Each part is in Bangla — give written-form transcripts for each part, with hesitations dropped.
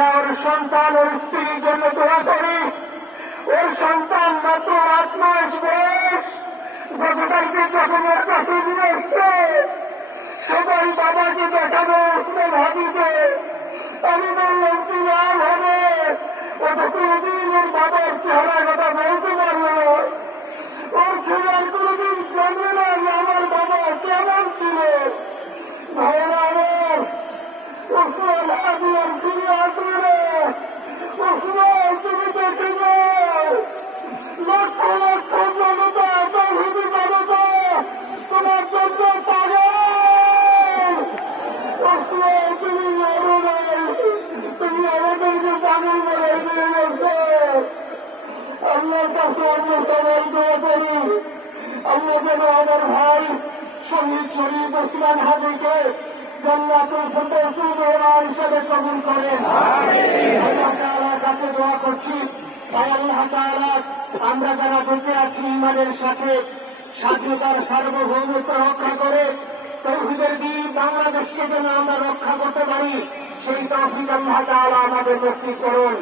আমরা ওর সন্তান ওর স্ত্রীর জন্য দোয়া করি। ওর সন্তান মাত্র 8 মাস বয়স, গতকালকে যখন ওর কাছে নিয়ে এসছে সবাই বাবাকে দেখাবো ওসমান হাবিকে। আমি বললাম কি লাভ হবে, ও তো কোনদিন ওর বাবার চেহারা কথা বলতে পারলো না। ওর ছেলে আর কোনদিন জানবে না যে আমার বাবা কেমন ছিল। ভাইরা আমার, ওসমান হাবি আর ফিরে আসবে না। ওসমান তুমি দেখে যাও, লক্ষ লক্ষ জনতা তৌহিদি জনতা তোমার জন্য পাগল। ওসমান তুমি মরো নাই, তুমি আমাদেরকে পাগল বলে দিয়ে গেছো। আল্লাহর কাছে আমরা সবাই দোয়া করি, আল্লাহ যেন আমার ভাই শহীদ শরীফ ওসমান হাবিকে জান্নাতুল ফিরদাউসের মেহমান হিসেবে কবুল করেন। আল্লাহ তাআলার কাছে দোয়া করছি, আল্লাহ তাআলা আমরা যারা বেঁচে আছি ইমানের সাথে স্বাধীনতার সার্বভৌমত্ব রক্ষা করে তৌহিদের দ্বীপ বাংলাদেশকে যেন আমরা রক্ষা করতে পারি, সেই তৌফিক আল্লাহ তাআলা আমাদের নসিব করুন।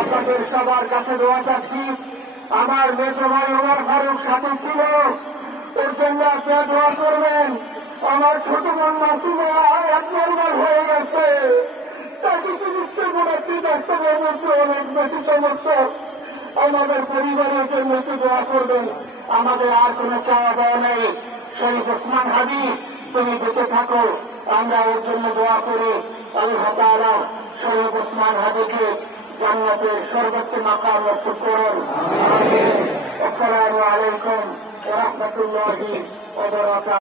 আপনাদের সবার কাছে দোয়া চাচ্ছি। আমার মেজো ভাই ওমর ফারুক সাথে ছিল, ওর জন্য আপনারা দোয়া করবেন। আমার ছোট বোন মাসুমা 1 নম্বর হয়ে গেছে, তাকে চিকিৎসা করাচ্ছি, ডাক্তার বলছে অনেক বেশি সমস্যা। আমাদের পরিবারের জন্য একটু দোয়া করবেন। আমাদের আর কোনো চাওয়া পাওয়া নেই। শরীফ ওসমান হাবি তুমি বেঁচে থাকো, আমরা ওর জন্য দোয়া করি। আল্লাহ তাআলা শরীফ ওসমান হাবিকে জান্নাতের সর্বোচ্চ মাকাম নসিব করুন। আসসালামু আলাইকুম ওয়া রাহমাতুল্লাহি ওয়া বারাকাতুহু।